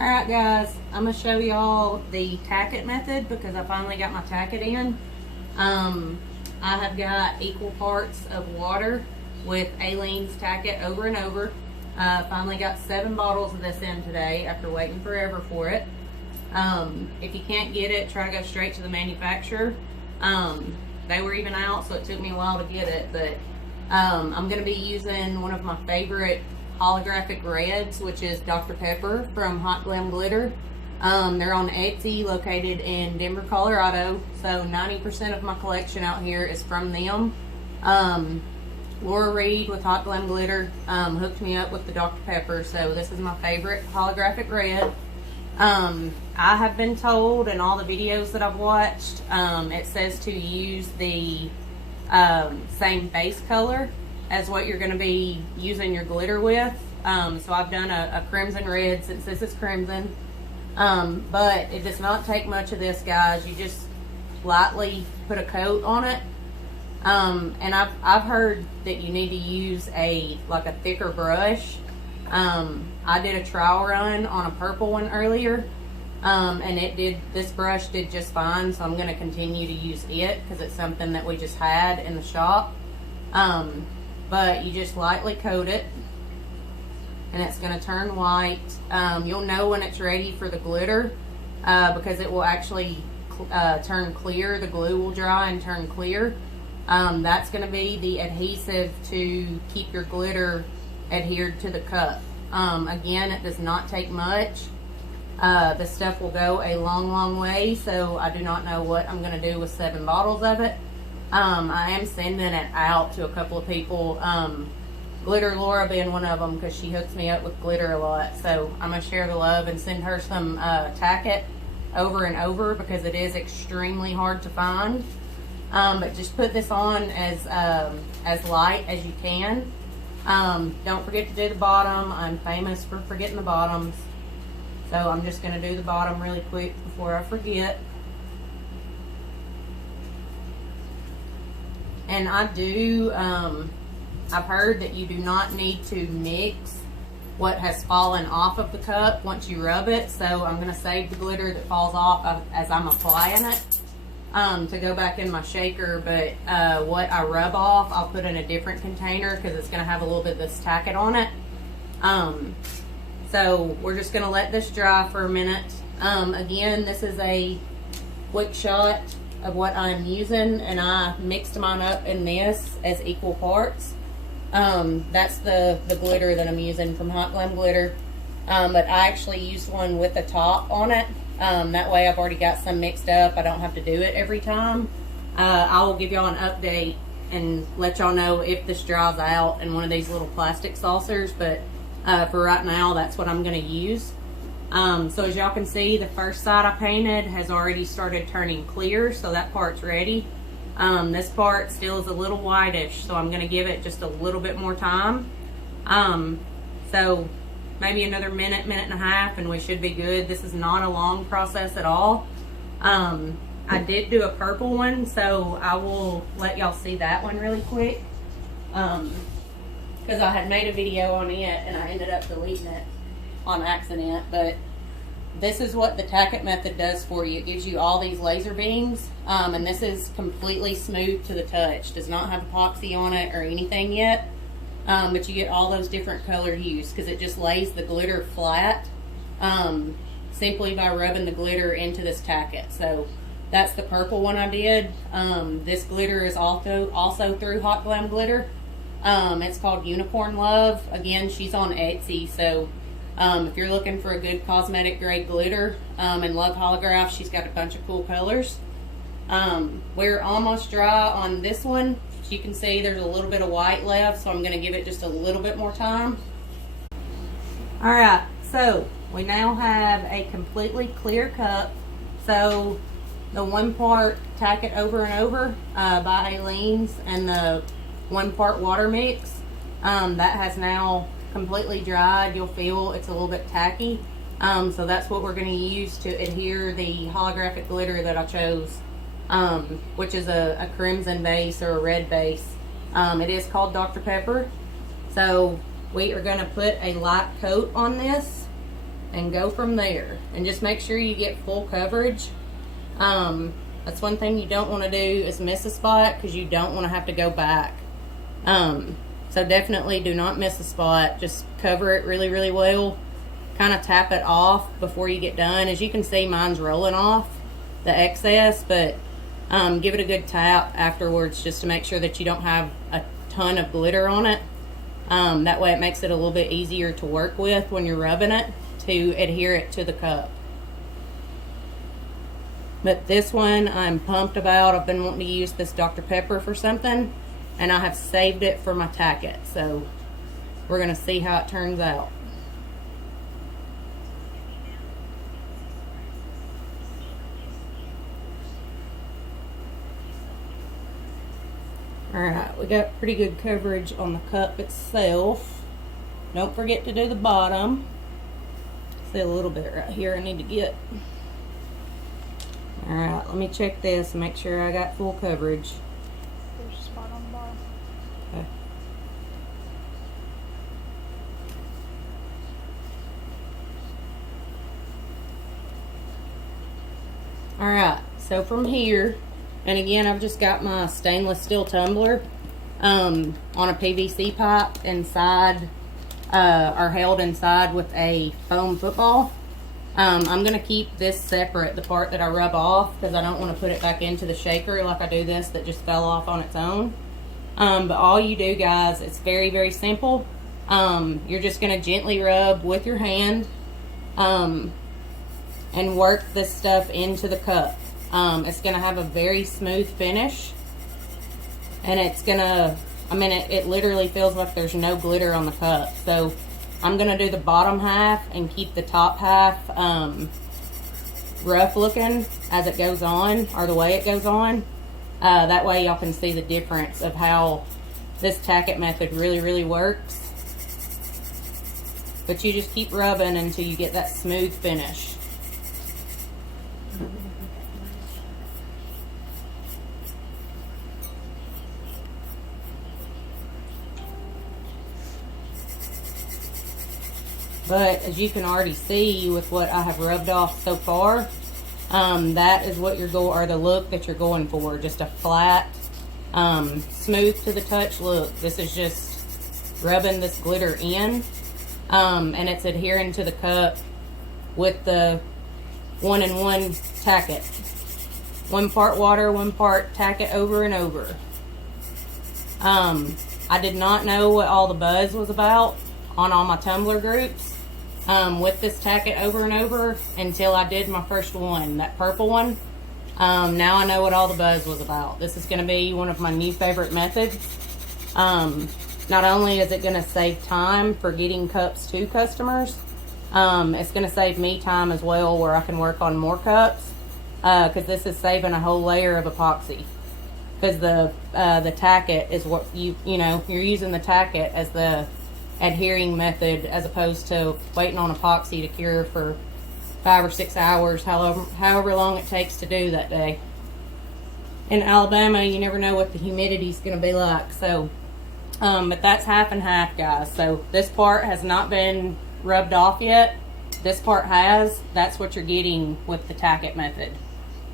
Alright guys, I'm going to show y'all the tack it method because I finally got my tack it in. I have got equal parts of water with Aleene's tack it over and over. Finally got 7 bottles of this in today after waiting forever for it. If you can't get it, try to go straight to the manufacturer. They were even out, so it took me a while to get it, but I'm going to be using one of my favorite holographic reds, which is Dr. Pepper from Hot Glam Glitter. They're on Etsy, located in Denver, Colorado, so 90% of my collection out here is from them. Laura Reed with Hot Glam Glitter hooked me up with the Dr. Pepper, so this is my favorite holographic red. I have been told in all the videos that I've watched, it says to use the same base color as what you're going to be using your glitter with. So I've done a crimson red since this is crimson. But it does not take much of this, guys. You just lightly put a coat on it. And I've heard that you need to use a thicker brush. I did a trial run on a purple one earlier, and this brush did just fine, so I'm going to continue to use it because it's something that we just had in the shop. But you just lightly coat it, and it's going to turn white. You'll know when it's ready for the glitter because it will actually turn clear. The glue will dry and turn clear. That's going to be the adhesive to keep your glitter adhered to the cup. Again, it does not take much. The stuff will go a long way, so I do not know what I'm going to do with 7 bottles of it. I am sending it out to a couple of people, Glitter Laura being one of them, because she hooks me up with glitter a lot. So I'm going to share the love and send her some tack it over and over because it is extremely hard to find. But just put this on as light as you can. Don't forget to do the bottom. I'm famous for forgetting the bottoms. So I'm just going to do the bottom really quick before I forget. And I've heard that you do not need to mix what has fallen off of the cup once you rub it. So I'm going to save the glitter that falls off as I'm applying it to go back in my shaker. But what I rub off, I'll put in a different container because it's going to have a little bit of this tack it on it. So we're just going to let this dry for a minute. Again, this is a quick shot of what I'm using, and I mixed mine up in this as equal parts. That's the glitter that I'm using from Hot Glam Glitter, but I actually used one with a top on it. That way I've already got some mixed up. I don't have to do it every time. I will give y'all an update and let y'all know if this dries out in one of these little plastic saucers, but for right now that's what I'm going to use. So as y'all can see, the first side I painted has already started turning clear, so that part's ready. This part still is a little whitish, so I'm going to give it just a little bit more time. So maybe another minute and a half, and we should be good. This is not a long process at all. I did do a purple one, so I will let y'all see that one really quick. Because I had made a video on it, and I ended up deleting it on accident. But this is what the tack it method does for you. It gives you all these laser beams, and this is completely smooth to the touch. Does not have epoxy on it or anything yet, but you get all those different color hues because it just lays the glitter flat simply by rubbing the glitter into this tack it. So that's the purple one I did. This glitter is also through Hot Glam Glitter. It's called Unicorn Love. Again, she's on Etsy, so if you're looking for a good cosmetic grade glitter and love holographs, she's got a bunch of cool colors. We're almost dry on this one. As you can see, there's a little bit of white left, so I'm going to give it just a little bit more time. Alright, so we now have a completely clear cup. So the 1 part tack it over and over by Aleene's and the 1 part water mix, that has now completely dried. You'll feel it's a little bit tacky, so that's what we're going to use to adhere the holographic glitter that I chose, which is a crimson base or a red base. It is called Dr. Pepper. So we are going to put a light coat on this, and go from there. And just make sure you get full coverage. That's one thing you don't want to do is miss a spot, because you don't want to have to go back. So definitely do not miss a spot. Just cover it really, really well. Kind of tap it off before you get done. As you can see, mine's rolling off the excess, but give it a good tap afterwards just to make sure that you don't have a ton of glitter on it. That way it makes it a little bit easier to work with when you're rubbing it to adhere it to the cup. But this one I'm pumped about. I've been wanting to use this Dr. Pepper for something, and I have saved it for my tacket. So we're going to see how it turns out. Alright, we got pretty good coverage on the cup itself. Don't forget to do the bottom. See a little bit right here I need to get. Alright, let me check this and make sure I got full coverage. There's a spot on the bottom. Okay. Alright, so from here, and again, I've just got my stainless steel tumbler on a PVC pipe inside, or held inside with a foam football. I'm going to keep this separate, the part that I rub off, because I don't want to put it back into the shaker like I do this that just fell off on its own. But all you do, guys, it's very, very simple. You're just going to gently rub with your hand and work this stuff into the cup. It's going to have a very smooth finish, and it's going to, I mean, it literally feels like there's no glitter on the cup. So I'm going to do the bottom half and keep the top half rough looking as it goes on, or the way it goes on. That way y'all can see the difference of how this tacket method really, really works. But you just keep rubbing until you get that smooth finish. But as you can already see with what I have rubbed off so far, that is what you're going, or the look that you're going for. Just a flat, smooth to the touch look. This is just rubbing this glitter in, and it's adhering to the cup with the 1-in-1 tacket. 1 part water, 1 part tacket over and over. I did not know what all the buzz was about on all my Tumbler groups with this tacket over and over until I did my first one, that purple one. Now I know what all the buzz was about. This is going to be one of my new favorite methods. Not only is it going to save time for getting cups to customers, it's going to save me time as well, where I can work on more cups, because this is saving a whole layer of epoxy. Because the tacket is what you know, you're using the tacket as the adhering method, as opposed to waiting on epoxy to cure for 5 or 6 hours, however long it takes to do that day. In Alabama, you never know what the humidity is going to be like. So, but that's half and half, guys. So this part has not been rubbed off yet. This part has. That's what you're getting with the tacket method.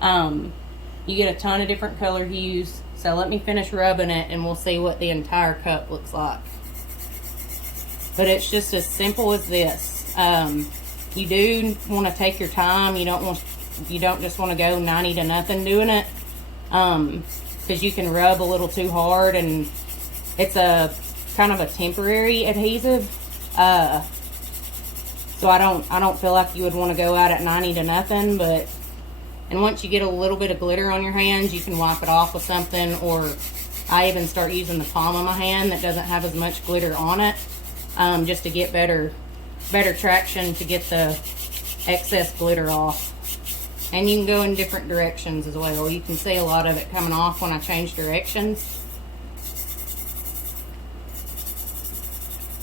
You get a ton of different color hues. So let me finish rubbing it and we'll see what the entire cup looks like. But it's just as simple as this. You do want to take your time. You don't just want to go 90 to nothing doing it, because you can rub a little too hard, and it's a kind of a temporary adhesive. So I don't feel like you would want to go out at 90 to nothing. And once you get a little bit of glitter on your hands, you can wipe it off with something, or I even start using the palm of my hand that doesn't have as much glitter on it. Just to get better traction to get the excess glitter off. And you can go in different directions as well. You can see a lot of it coming off when I change directions.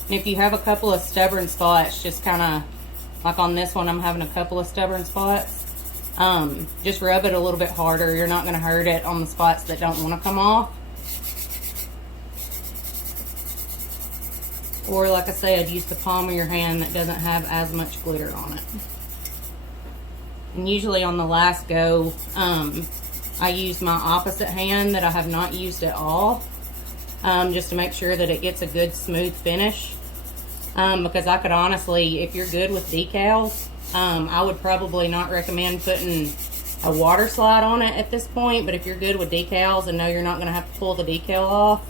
And if you have a couple of stubborn spots, just kind of like on this one, I'm having a couple of stubborn spots. Just rub it a little bit harder. You're not going to hurt it on the spots that don't want to come off. Or like I said, use the palm of your hand that doesn't have as much glitter on it. And usually on the last go, I use my opposite hand that I have not used at all, just to make sure that it gets a good smooth finish. Because I could honestly, if you're good with decals, I would probably not recommend putting a water slide on it at this point. But if you're good with decals and know you're not going to have to pull the decal off,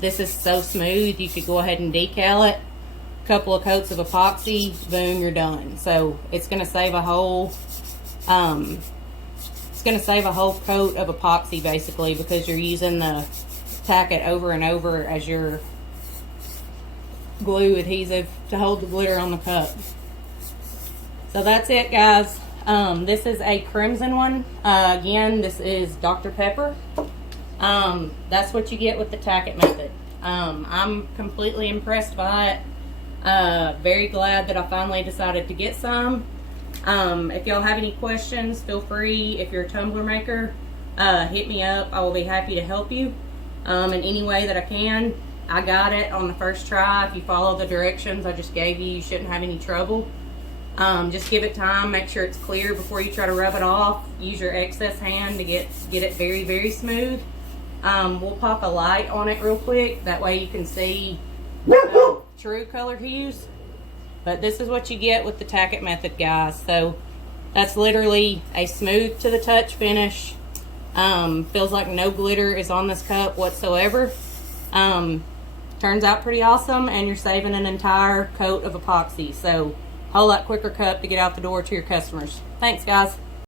this is so smooth, you could go ahead and decal it. Couple of coats of epoxy, boom, you're done. So it's going to save a whole coat of epoxy basically, because you're using the Tack It over and over as your glue adhesive to hold the glitter on the cup. So that's it, guys. This is a crimson one. Again, this is Dr. Pepper. That's what you get with the Tack It method. I'm completely impressed by it. Very glad that I finally decided to get some. If y'all have any questions, feel free. If you're a tumbler maker, hit me up. I will be happy to help you in any way that I can. I got it on the first try. If you follow the directions I just gave you, you shouldn't have any trouble. Just give it time. Make sure it's clear before you try to rub it off. Use your excess hand to get it very, very smooth. We'll pop a light on it real quick. That way you can see true color hues. But this is what you get with the Tack It method, guys. So that's literally a smooth to the touch finish. Feels like no glitter is on this cup whatsoever. Turns out pretty awesome, and you're saving an entire coat of epoxy. So whole lot quicker cup to get out the door to your customers. Thanks, guys.